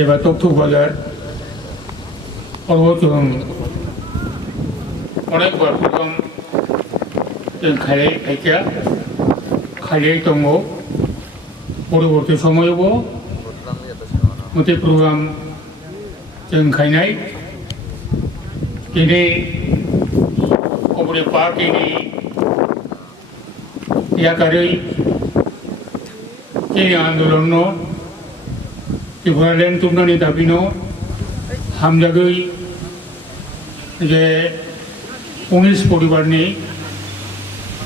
एबा तक्थु बाजार जों अनेक प्रग्राम जों खायखाया खायै दङ परबर्ती समायावबो मोनसे प्रग्राम जों खायनाय दिनै कबड्डी पार्टीनि याकारै जोंनि आन्दोलन त्रिपुरालेण्ड तुमनानि दाबिनो हामजागै जे 19 परिवारनि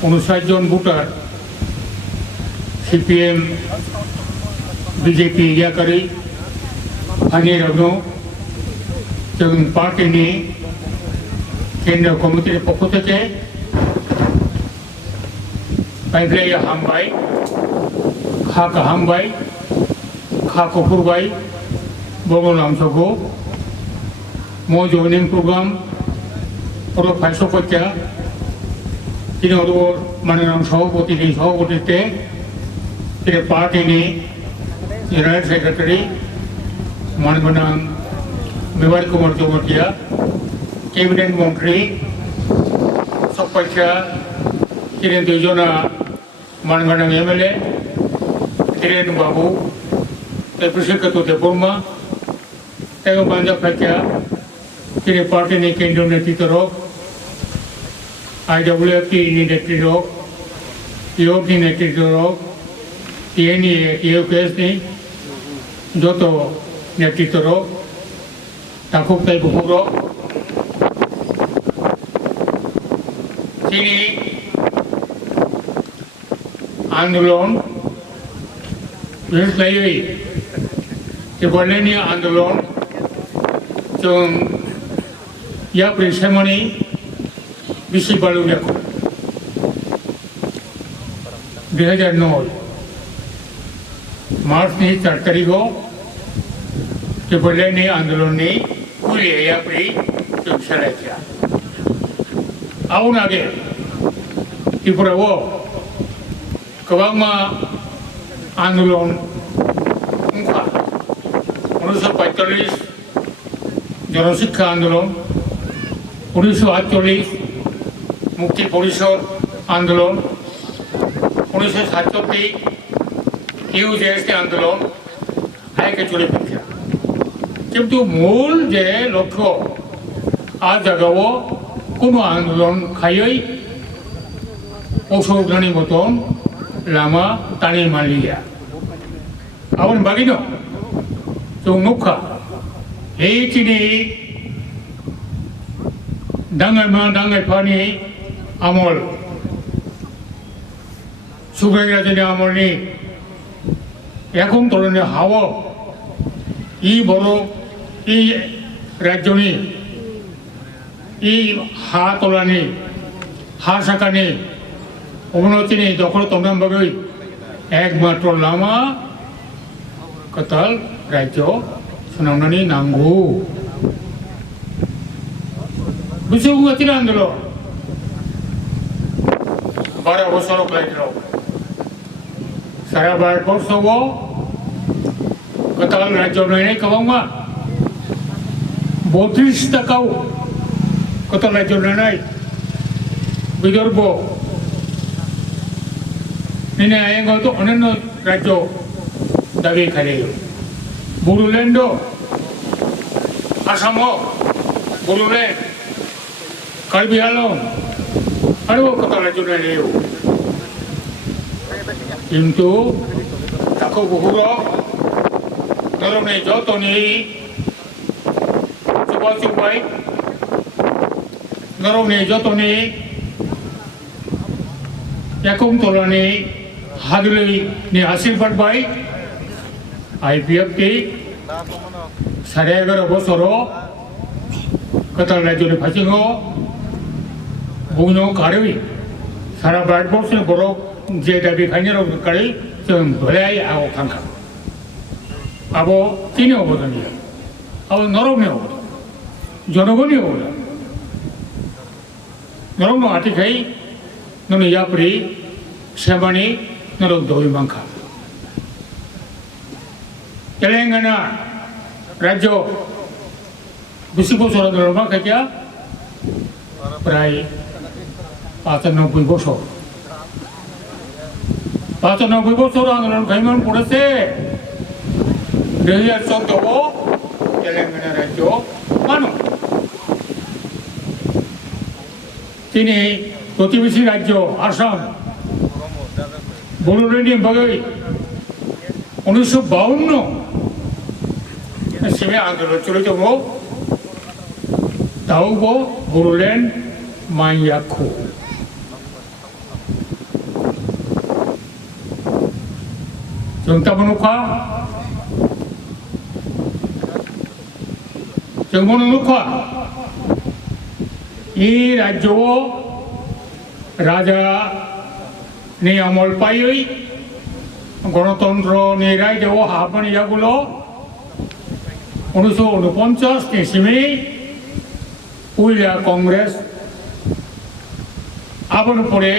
59 जन भोटार CPM BJP याकारै फानिरावनो जों पार्टीनि केन्द्रीय कमिटिनि पक्ष থেকে बायग्लाया हामबाय खाखा हामबाय खाखौ खुरबाय बंगलामसखौ मो जयनिं प्रोग्राम और फाइसपत्या তিনি माननीय सभापति सभापतित्वे তিনি पार्टीनि जेनेरेल सेक्रेटारि मानगोनां बिबार कुमार जमातिया कैबिनेट मंत्री सकपाइया তিনি দুইজনা मानगोनां MLA धीरेन बाबू प्रसिद्धतो देवबर्मा तेग बांजा फाइया তিনি पार्टीनि केंद्रीय नेतृत्व IWFT नेतृत्व EOP नेतृत्व TNA TFS যত নেতৃত্ব তাকুক তাই বহুর তিনি आंदोलन विशेषयै त्रिपुरानि आंदोलन जों या प्रेसमानि बिसि बालुनियाखौ 2009 मार्चनि 4 तारिखआव त्रिपुरानि आंदोलननि गुलिया प्रि जों सालायखिया आवनागे त्रिपुराव गोबां आंदोलन उनखा 1945 जनशिक्षा आंदोलन 1948 मुक्ति परिषद आंदोलन 1967 UJST आंदोलन आयके चले फैया किंतु मूल जे लक्ष्य आ जगह कोनो आंदोलन खायै असौदानि मतन लामा तानि मालिया आवन बागिनो जों नखा एटिनि दाङाइफानि आमल सुग्राय राजानि आमलनि एखम तलनि हाव इ बर' इ राज्यनि इ हा तलानि हा साखानि अवनतिनि दखल तंनाम बागै एकमात्र लामा कताल राज्य सुनांनानै नांगौ बिसुगातिनि आन्दोलन 12 बोसोर लाइटराव सारा भारतवर्षआव कताल राज्य नायनाय गोबांमा 32 टाकाव कताल राज्य नायनाय विदर्भ निने आयेंगाव तो अन्य राज्य दाबी खालायो बड'लेण्ड आसामाव बड'लेण्ड कार्बि आलं आरो कताल राज्य नायनायो किन्तु ताको बहुराव धरने जतनि चुबाय नरमनि जतनि एकम तलानि हादुलिनि आशीर्बाद बाय IPFT 11.5 बोसोर कताल राज्यनि फाइसिङाव बुंनो खारै सारा भारतवर्षनि बर' जे दाबि खायनो खारै जों भलाय आव थांखा आबो तिनि अबदान आबो नरमनि अबदान जनगणनि अबदान नरमनो आथिखाय नों याप्रि सेबानि नरक दौरि मांखा तेलेंगाना राज्य 20 বছর আন্দোলন খাইয়া প্রায় 95 বছর 95 বছর আন্দোলন খাইমান পড়েছে 2014 তেলেঙ্গানা রাজ্য মানো তিনি প্রতিবেশী রাজ্য আসাম বড়োলেন্ড ভাগে 1952 সিমে আন্দোলন চলিত তাওবো বড়োলেন্ড মাইয়াখু जों ताबनुखा जों मनुखा इ राज्य राजा नि आमल पायै गणतंत्र नि राज्य हाबमानि जागुलो 1949 नि सिमे उइला कांग्रेस आबन परे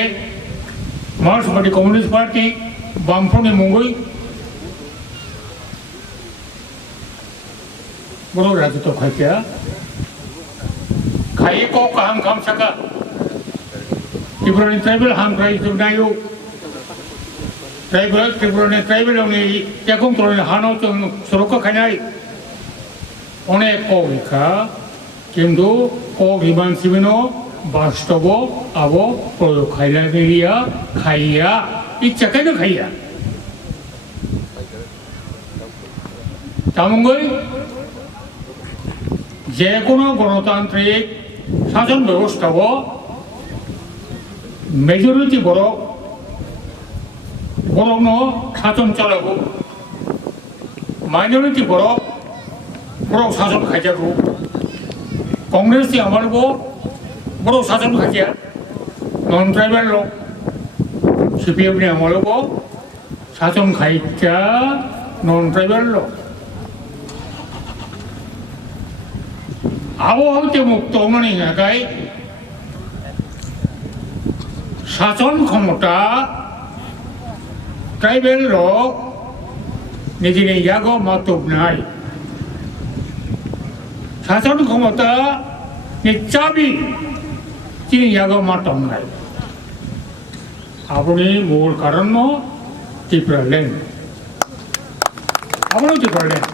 मार्क्सवादी कम्युनिस्ट पार्टी बामफ्रन्टनि मुङै बर' राजत्व खायखाया खायै को kaham kham saka त्रिपुरानि ट्राइबेल हामग्रा जोबनायाव ट्राइबेल त्रिपुरानि ट्राइबेलावनि जेखौ तोरनि हानाव जों सरका खायनाय अनेक कविखा किन्तु कविमान सिबिनो बास्तव आबो प्रयोग खायलानिया खायया इच्छाखायनो खायया तामुङै जेकोनो गणतान्त्रिक शासन व्यवस्थाव मेजरिटी बर'नो शासन चालागौ माइनरिटी बर' शासन खायजागौ कांग्रेस आमारबो बर' शासन खायजा नन ट्राइबेल CPM नि आमारबो शासन खायजा नन ट्राइबेल आबहावा मुक्त होने शासन क्षमता ट्राइबेल निजे यागो मातुबनाय शासन क्षमता चाबी जिनि यागो मातुबनाय अपनी मूल कारण त्रिपुरा लैंड अपनी त्रिपुरा लैंड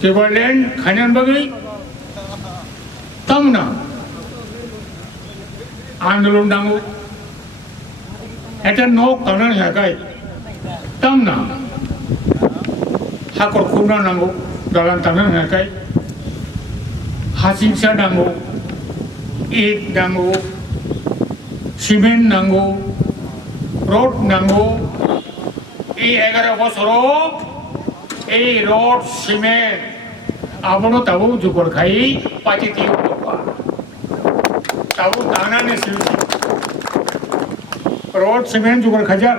त्रिपुरा लैंड खाने बगै तमना आंदोलन नांगौ এটা নক টানার হাকায় তাম না হাকর খুনা নাंगौ দালান টানার হাকায় হাসিংসা नांगौ ইট नांगौ সিমেন্ট नांगौ রড नांगौ এই 11 বছর এই রড সিমেন্ট আবনো তাবো জুকর খাই পাতি তিও ताबो दानाने सिलसी रोड सीमेंट जुगर खजार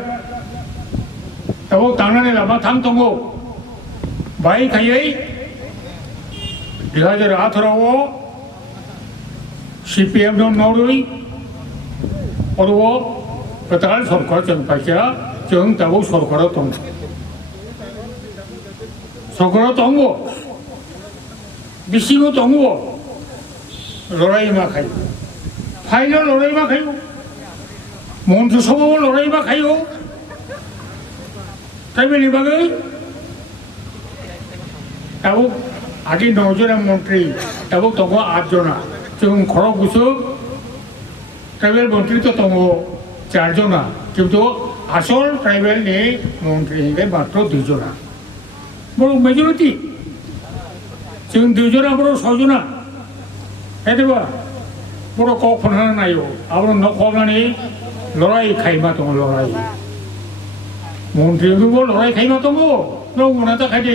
ताबो दानाने लामा थांग दंगौ बाई खायै 2018 CPM नो नौरुई अरवो फेडारेल सरकार जों पाइसा जों ताबो सरकाराव दं सरकाराव दंगौ बिसिङाव दंगौ लड़ाई मा खायो फाइनल लड़ाई मा खायो मन्त्रिसभायाव लड़ाई मा खायो ट्राइबेलनि बागै दाबो आदि 9 जना मन्त्रि दाबो दङ 8 जना जों खरग गुसु ट्राइबेल मन्त्रि तो दङ 4 जना किन्तु आसल ट्राइबेलनि मन्त्रिनिफ्राय मात्र 2 जना बर' मेजरिटी जों 2 जना बर' 6 जना हेदेबा बर' कखना नायो आबो नखनानै लड़ाई खायमा दङ लड़ाई मन्त्रिबो लड़ाई खायमा दङ नौ मना थाखाय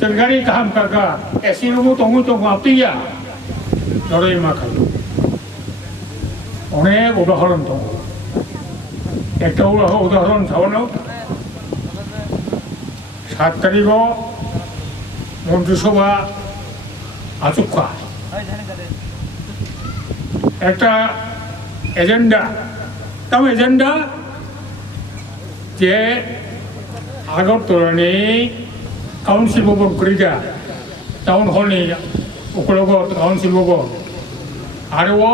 जों गारि गाहाम काका एसेबो दङ आपतिया लड़ाई मा खायो अनेक उदाहरण दङ একটা উদাহরণ ছাড়ানো 7 তারিখও মন্ত্রিসভা আচুক্কা একটা এজেন্ডা তাও এজেন্ডা যে আগরতলাनि काउन्सिल भवन करिजा टाउन हलनि उकलग काउन्सिल भवन आरो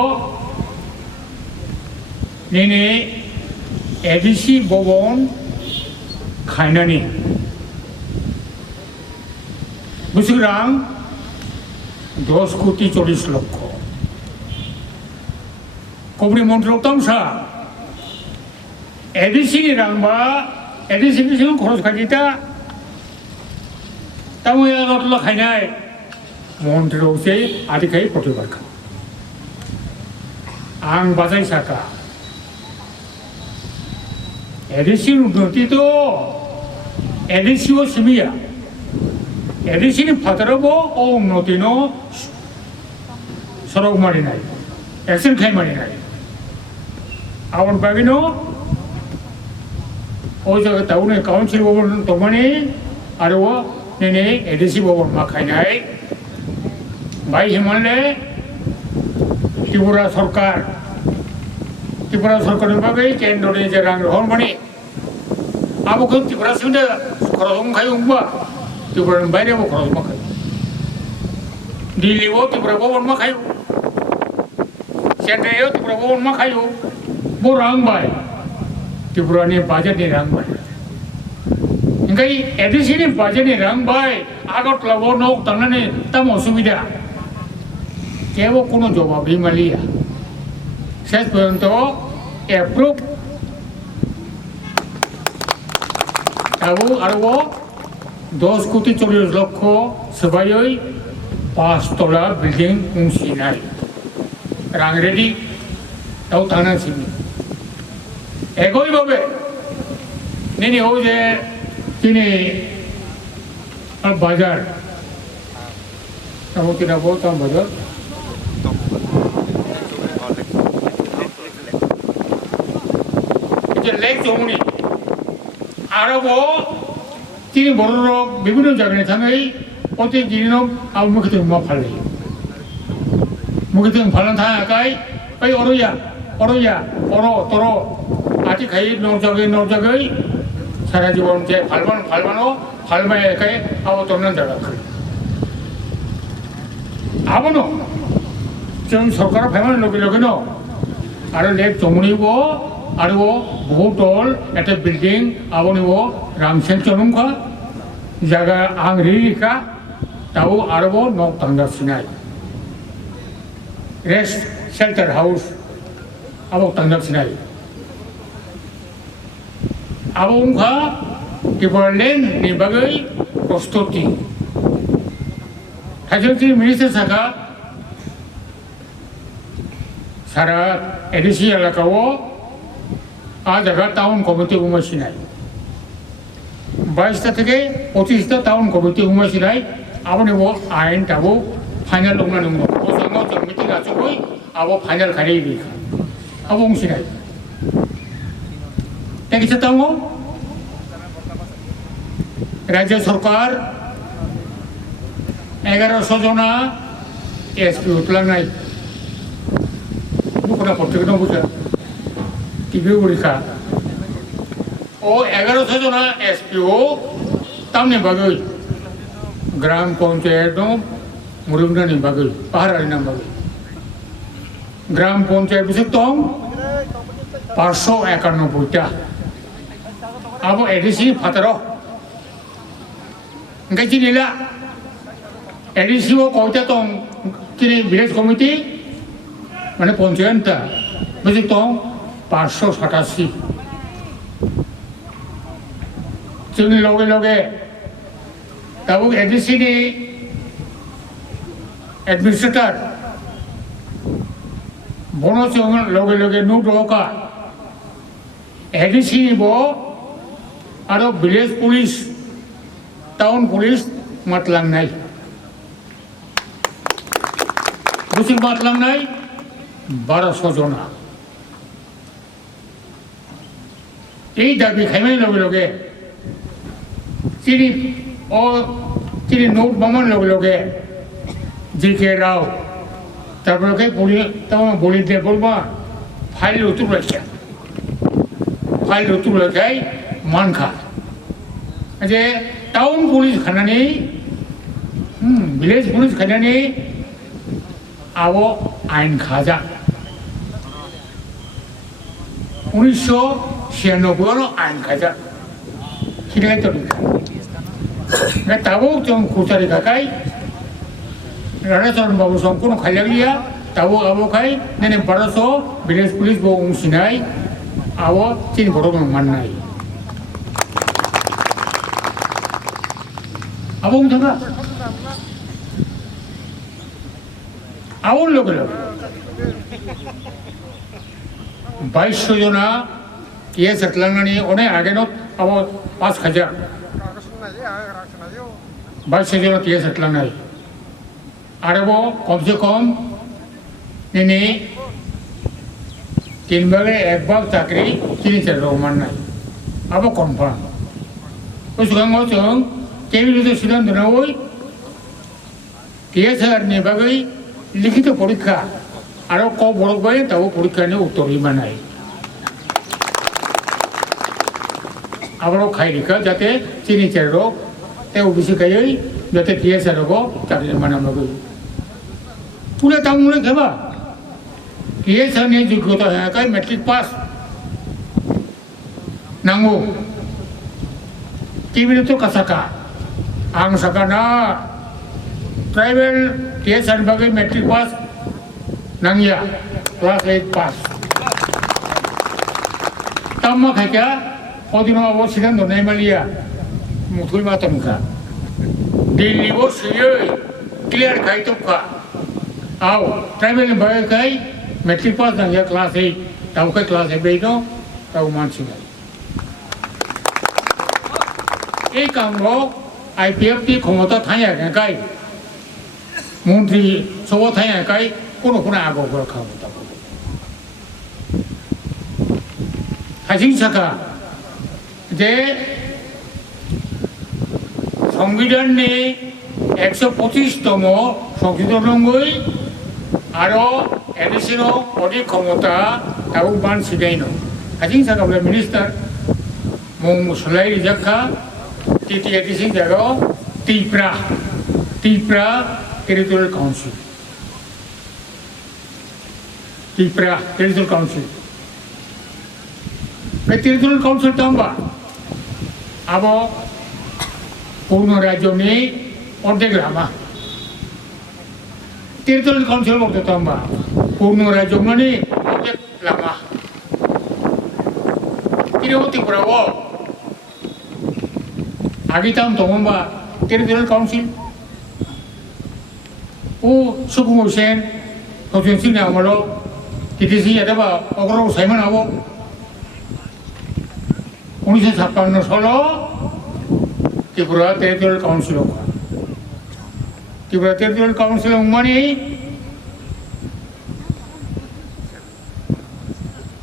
नेने एडिसि भवन खायनानि बोसोरां 10 कोटी 40 लक्ष कबरी मन्थ्रक तामसा एडिसि रांबा एडिसि बिसिं खरच खाजिता तामुया रतला खायनाय मन्थ्रौसे आदिखाय प्रतिबाद आं बाजाय साका एडिसि उन्नति तो एडिसिओ सिमिया एडिसिनि फादाराबो ओ उन्नतिनो सरक मारिनाय एक्शन खाय मारिनाय आवन बागिनो ओ जगह टाउन काउन्सिल भवन दमानि आरो नेने एडिसि भवन मा खायनाय बाय हिमालय त्रिपुरा सरकारनि बागै केन्द्रनि जे रां हरमानि आबोखौ त्रिपुरा सिमदो खरस खाय उंबा त्रिपुरानि बायरेबो खरस मा खाय दिल्लीआव त्रिपुरा भवन मा खाय चेन्नाइआव त्रिपुरा भवन मा खाय बो रां बाय त्रिपुरानि बाजेटनि रां बाय ओंखाय एडिसिनि बाजेटनि रां बाय आगरतलाव नक थांनानै ताम असुबिदा केवो कोनो जवाब हिमालया शेष पर्यन्त एप्रुव आरो 10 कोटी 40 लक्ष सबायै 5 तला बिल्डिं उंसिनाय रां रेडि ताव थांनांसिगोन एकই ভাবে नेने हो जे दिनै बाजार ताव तिना बहुत ताम बाजार लेक जमुनी आरोबाव तिनि बर'रक बिभिन्न जायगानि थाङै प्रति दिनाव आबो मुखिथों मा फालियो मुखिथों फालन थाखाय बै अर'या अर' आथिखाय नरजागै सारा जीवन जे फालबानो फालबायखाय आबो तमनान जागाखै आबोनो जों सरकार फायमान लगे लगेनो आरो लेक जमुनिबो आरो बहुतल एटे बिल्डिं आबोनिबो रामसेन चनुंखा जागा आं रिखा ताव आरोबो नक थांगासिनाय रेस्ट शेल्टर हाउस आबो थांगासिनाय आबो उंखा त्रिपुरा लेन्डनि बागै प्रस्तुति थाइजौथि मिनिस्टार साखा सारा एडिसि एलाकाव आज टाउन कमिटी उमायसिनाय 22टा থেকে 25টা टाउन कमिटी उमायसिनाय आबोनिबो आयेन ताबो फाइनाल दंना दङ असामाव जों मिटिं आसुबै आबो फाइनाल खारै बिखा आबो उंसिनाय तेकिसा दङ राज्य सरकार 1100 जना एसपि उतलांनाय बुखना पत्रिका दं बुझा টিভি পরীক্ষা ও 1100 जना एसपीओ तामनि बागै ग्राम पंचायत मुरुंगनानि बागै पाहारानि नाम बागै ग्राम पंचायत बिसोर दं 591टा आबो एडिसि फातार ओंखाय दिनैला एडिसिओ कयटा दं दिनै विलेज कमिटि माने पंचायतटा बिसोर दं 587 जोंनि लगे दाबो एडिसिनि एडमिनिस्ट्रेटर बनोजों लगे नुदका एडिसिनिबो आरो विलेज पुलिस टाउन पुलिस मातलांनाय बिसोर मातलांनाय 1200 जना এই দাবি খাইমাই লগে তিনি নোট বামান লগে জিকে রাও তারপরে বলি দিয়ে বলবা ফাইল উতুর লেখা मान खा 이제 타운 पुलिस खानानै भिलेज पुलिस खानानै आव आइन खाजा 1996 आइन खाजा हिलाय तो nggak tahu cuma kusari kakai rana soal babu songkun khalia tahu awo kai nene baraso village police bo sinai awo chin borong mannai abong thaga awon loglo 22 jona ये सतलंगनी उन्हें आगे नो अब पास खजा 22 जन ये सतलंगनी अरे वो कम से कम ने 3 बार एक बार चाकरी 3 चल रहा मन नहीं अब कंफर्म उस गंगो चंग केवल तो सिद्धांत न होई ये सर ने बागई लिखित परीक्षा अरे को बोलक बाय तब परीक्षा ने उत्तर ही बनाई आबारो खाइलिका जाते चीनी चेरो ते ओबीसी खाई जाते टीएसआर को चाकरी माना मगई पुले तामुले खेबा टीएसआर ने योग्यता है का मैट्रिक पास नांगो टीवी तो कसका आंग सकना ट्राइबल टीएसआर बगे मैट्रिक पास नंगिया क्लास 8 पास तम्मा है क्या 어디로 와보 시간 너네 말이야 무슨 말이야 दिल्ली वो सीए क्लियर खाई तो का आओ ट्राइबल में भाई खाई मैट्रिक पास ना या क्लास 8 तब का क्लास 8 बेटो तब मान छिड़ा एक काम रो आईपीएफ की क्षमता था या काय मंत्री सो था या काय कोनो आगो कर खाओ तब हासिंग सका जे संविधान ने 125तम संशोधन गई और एडिशनल अधिक क्षमता ताऊ बान सिगाइनो हाजिं सागाबले मिनिस्टर मुं सुलाई रिजाखा टीटी एडिशन जागो Tripura territorial council Tripura territorial council territorial council तंबा अब पूर्ण राज्यों में अर्धेक लामा टेरिटोरियल काउंसिल बोलते तंबा पूर्ण राज्यों में अर्धेक लामा तिरुपति पुरावो आगे तम तोंबा टेरिटोरियल काउंसिल ओ सुकुमोसेन होसेन ने हमलो किसी यादवा अगरो साइमन आवो 1956 साल त्रिपुरा टेरिटोरियल काउंसिल मानी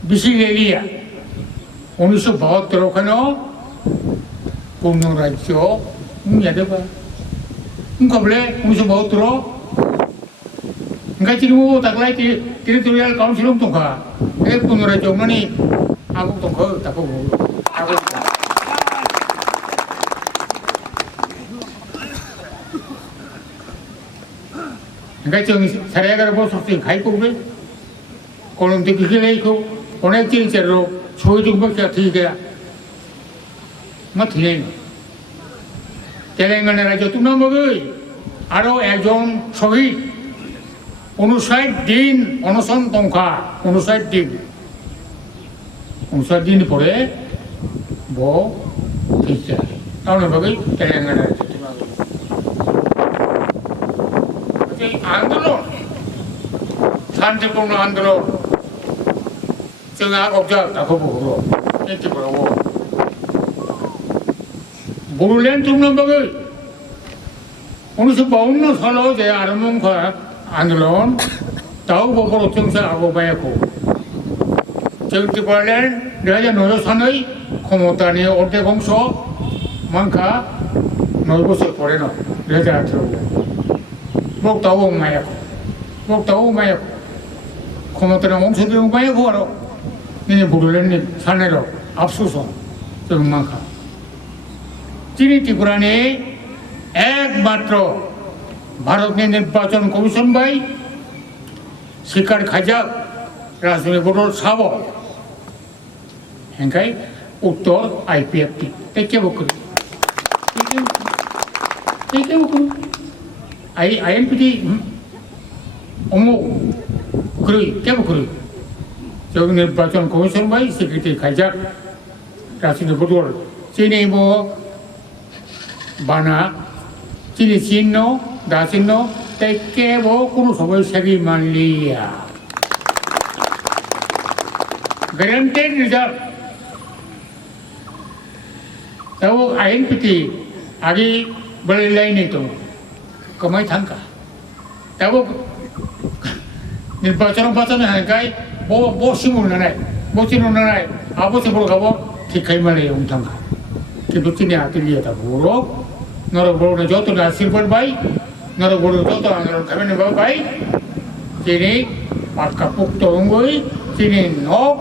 बिसी ले लिया 1972 खनो पूर्ण राज्य यादवा कबले 1972 चिमु तकलाई टेरिटोरियल काउंसिल तो का पूर्ण राज्य मानी आगो तो तको Enggak cuma saya kalau bos seperti kai kubur, kalau untuk kiri itu, orang ciri cerok, suai juga macam tiga, mati ni. Telangana raja tu nama gay, aro ekjon sohid, 59 दिन অনশন তংকা 59 दिन 59 दिन পরে বো ঠিক আছে তাহলে বাকি তেলেঙ্গানা आंदोलन शांतिपूर्ण आंदोलन जोंहा अबजा दाखौ बरो एति बरो बरुलेण्ड तुमनो बगै 1952 सालाव जे आरम्भ आंदोलन ताऊ बरो जोंसा आगो बायाखौ जों त्रिपुरालेण्ड 2009 सानै क्षमतानि अर्धेक अंश मानखा 9 बोसोर परे न 2018 목다오 마야고 코모테는 엄청들은 마야고 알아 니네 부르려니 산에로 앞서서 정만카 তিনি ত্রিপুরা নিয়ে একমাত্র ভারতের নির্বাচন কমিশন বাই শিকার খাজাক রাজধানী বোর্ডর সাব হেঙ্কাই উত্তর আইপিএফটি তাই কে বকরি কে বকরি আইএনপিটি অমুক করি কে বকরি जों निर्वाचन कमिशन बाय सेक्रेटारि खायजाक राजधानी বোর্ডর চিনি মো বানা চিনি চিহ্ন দা চিহ্ন তাই কেব কোনো সময় সেগি মানলিয়া গ্যারান্টেড রিজাল্ট তাও আইএনপিটি আগে বলে লাইনে তো কমাই থাকা তাও निर्वाचन बाचानो हानायखाय बसिमु नालाय आबोसे बर गाबो थिखाय मालाय उमथांगा किन्तु तिनि आतिलिया दा बर नर बरनो जत आशीर्बाद बाय नर बर जत आंदोलन खालामनो बाय तिनि पाक्का पुक्त अंगई तिनि नक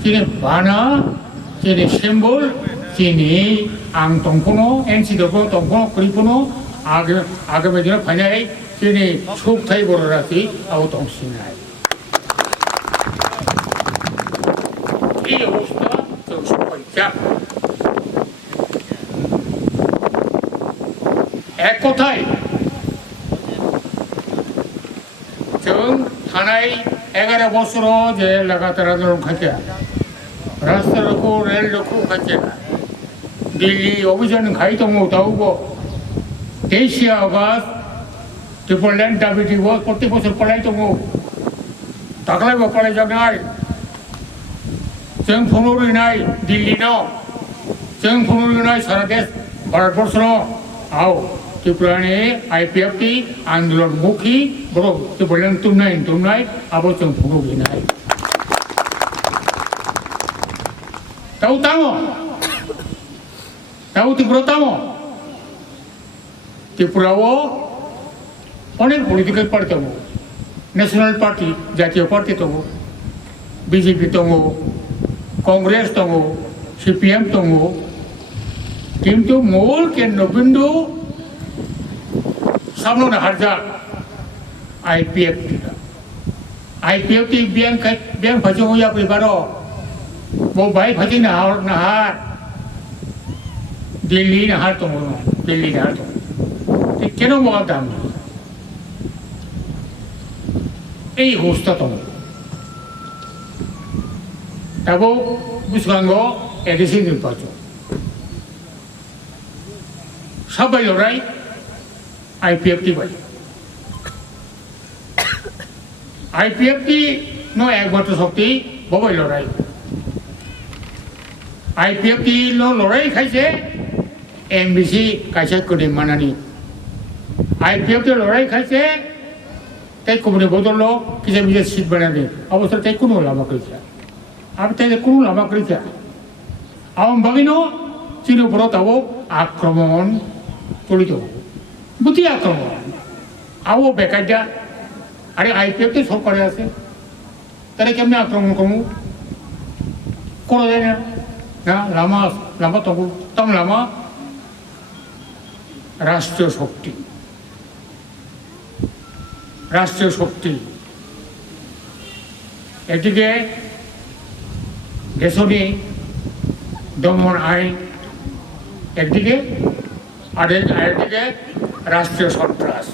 तिनि बाना तिनि सिम्बल तिनि आं तंफनो एनसिडब्लिउ तंफनो करिफनो आगामी दिनाव फाइनाय তিনি সুখথাই বড় রাখি আও তংসিনাই এই অবস্থা এক কথায় जों थानाय 11 বছর যে লাগাতার আন্দোলন খাইছে রাস্তা রকু রেল রকু খাইছে দিল্লি অভিযান খাই তো তাও দেশীয় আবাস Triple Davidi was 40% polite to move. Takalava Palajanai, Jung Funurinai, Dillino, Jung Funurinai, Sarades, Baraposro, How, Tiprane, IPFT, and Lord Muki, Bro, Triple tonight, about Jung Funurinai. Tautamo, Tauti Brotamo, Tipravo. অনেক political party তবু national party জাতীয় party তবু BJP তবু কংগ্রেস তবু CPM তবু কিন্তু মূল কেন্দ্রবিন্দু সামনে হারজা আইপিএফটি ব্যাংক ফাঁচি হইয়া পেবার বাই ফাঁচি নাহার দিল্লি নাহার তবু দিল্লি নাহার তবু কেন মহা দাম এই অবস্থা তো এবং বুসগাঙ্গ এডিসি নির্বাচন সবাই লড়াই আইপিএফটি বাই আইপিএফটি নো একমাত্র শক্তি ববাই লড়াই আইপিএফটি নো লড়াই খাইছে এমবিসি কাইসা করে মানানি আইপিএফটি লড়াই খাইছে তাই কমিটি বদল কিছু বিজে সিট বানাবে অবস্থা তাই কোনো লাভা করেছে আমি তাই কোনো লাভা করেছে আম বাগিনো চীনের উপর তাও আক্রমণ চলিত বুদ্ধি আক্রমণ আও বেকারটা আরে আইপিএফটি সরকারে আছে তারা কেমনি আক্রমণ করবো করা যায় না না লামা তবু তম লামা রাষ্ট্রীয় শক্তি একদিকে দেশনি দমন আইন একদিকে আরেকদিকে রাষ্ট্রীয় সন্ত্রাস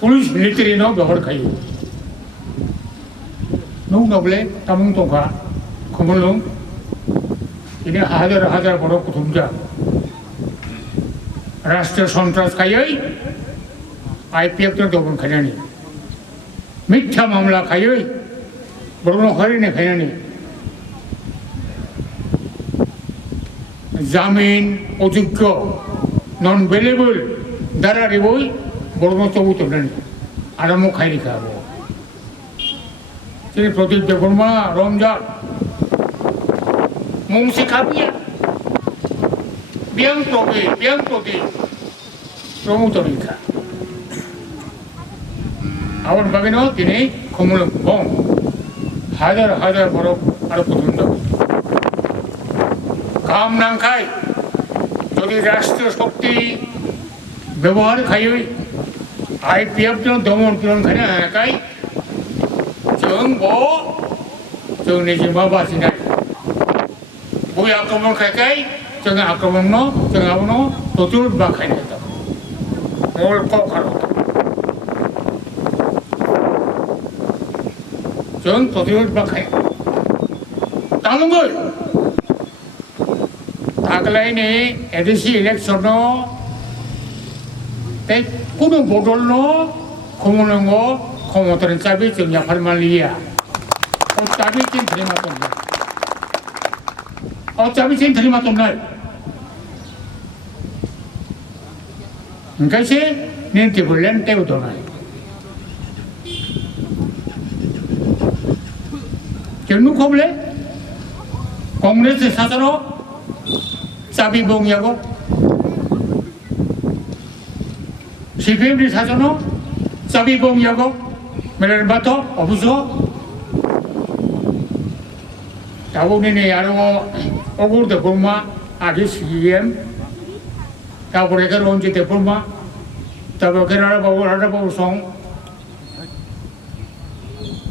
পুলিশ মিলিটারি ব্যবহার খাই নুং নবলে তামুং তঙ্কা খমলুং ini হাজার বড় কুটুমজা রাষ্ট্রীয় সন্ত্রাস খাইয়াই আইপিএফ তো দমন খাইনি মিথ্যা মামলা খাইয়াই বড় হরিণে খাইনি জামিন অযোগ্য নন ভেলেবল দ্বারা রেবই বড় চবুত নেন আরামও খাইনি খাবো তিনি প্রদীপ দেববর্মা রমজান মৌসি খাবিয়া বিয়াং প্রতি প্রমুত রেখা আমার বাগিন তিনি খমল বং হাজার বড় আরো পছন্দ কাম নাংখাই যদি রাষ্ট্র শক্তি ব্যবহার খাই IPF জন দমন পীড়ন খাইনা হানাखाय जोंनि जिम्मा बासिनाय बय आक्रमण खायखाय जों आक्रमण जों आवनो प्रतिरोध बाखायनाय दं मल कखार जों प्रतिरोध बाखाय तालुंगै थागलायनि एडिसि इलेक्शनो ते कुनु बदलनो खमनंगो खमतरन चाबि जों याफारमालिया चाबि चिन धरिमा दंना चाबि चिन धरिमा दंना ओंखायसो नेम टेबुलेन टेबु दंना जोंनु खबले कांग्रेस सासनो चाबि बंयागो CPM ni sasono चाबि बंयागो मेलेन बातो अफिसो 다보니네 야로 오고르데 볼마 아기 CM 다보레 그런지 데 볼마 다보 그라라 보라라 보송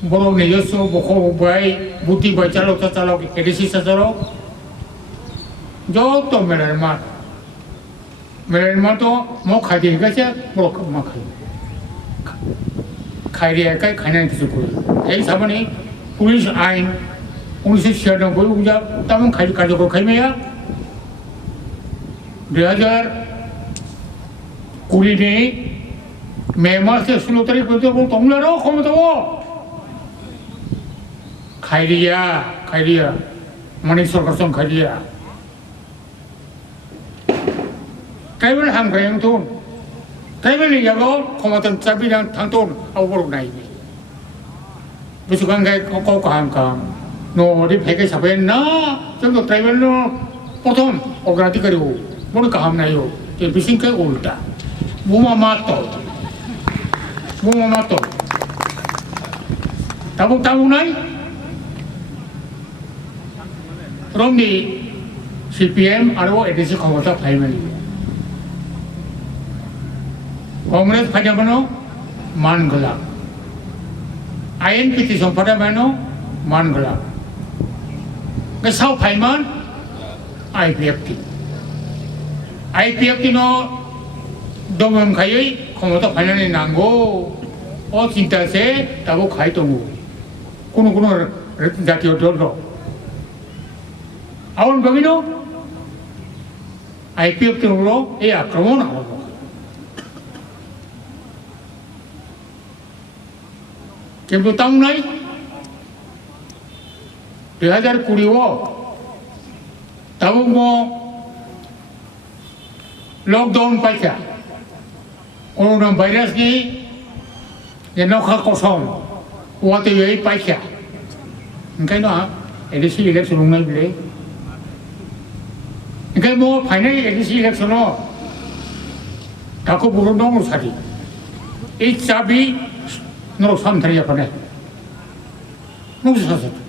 보로네 요소 보코 바이 부티 바이 चालो एडिसी सजरो जो तो मेलेनमा तो मो खादि गसे बोरो मा खाइरिया काय खानाय किसुको एई सामने पुलिस आइन 1996 우자 따면 가지고 가면야 2009년에 매마스 슬로터리 그때 뭐 동나라 거기도 가이리야 머니서커선 가이리야 가이블 함가영돈 가이블이 야고 거기던 잡이랑 당돈 아우로 나이니 무슨 관계 거고 함가 नोरी फेंके छपे ना जब तो ट्राइबल नो प्रथम अग्राधी करियो बोले काम नहीं हो तो बिसिंग के उल्टा बुमा मातो ताबू नहीं रोमनी CPM आरो एडिसी खमता फाइमेली कांग्रेस फाइजा बनो मान गला INPT संपदा बनो मान गला cái sau phải mến IPF nó đông hơn khai ấy không có phải là nàng ngô ở chính ta sẽ ta có khai tổng cũng ra kiểu đó rồi ông có biết đâu IPF thì nó ấy à không nào kiếm được tăng này 2020호 다음뭐 록다운 빠이자 코로나 바이러스니 연락하고 성 와도 여기 빠이자 그러니까 에디시 일렉션 농나이 빌레 그러니까 뭐 파이널 에디시 일렉션은 다고 부른 농으로 사리 이 잡이 너로 삼다리야 보내 농수 사서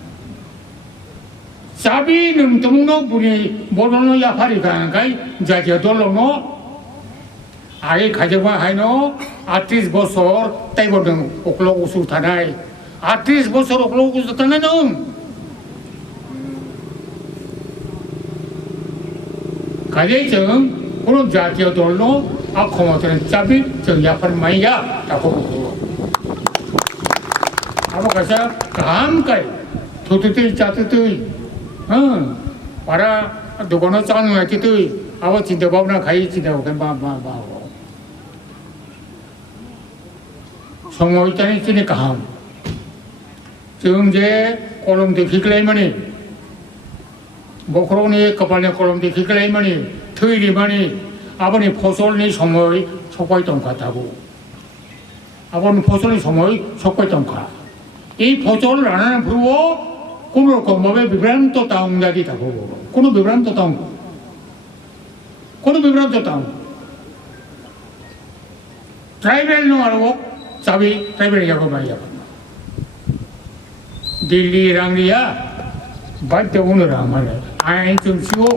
사비는 동로 분이 모르는 야파리가 가이 자기가 돌로노 아이 가져와 하이노 아티스 보소 때보든 오클로 우수 타나이 아티스 보소 오클로 우수 타나는 가제정 그런 자기가 돌로 아코모트는 잡이 저 야파리 마이야 다고 아마 가서 감가이 도도들 짜뜨뜨 para dokono chang ngai ti tu awa chinta bhavna khai chinta ke ba 성모의 땅에 있으니까 함 정제 콜롬데 기클레이머니 모크로니 거발네 콜롬데 기클레이머니 트이리머니 아버니 포솔니 성모의 속과있던 같다고 아버니 포솔니 성모의 속과있던 가 이 포솔을 안 하는 부르고 कुनो कोमबे विभ्रांत ताऊं जाती था वो कुनो विभ्रांत ताऊं tribal no आरो चाबी tribal याको माया दिल्ली रंगिया बात उन रामले आइन चुंसियो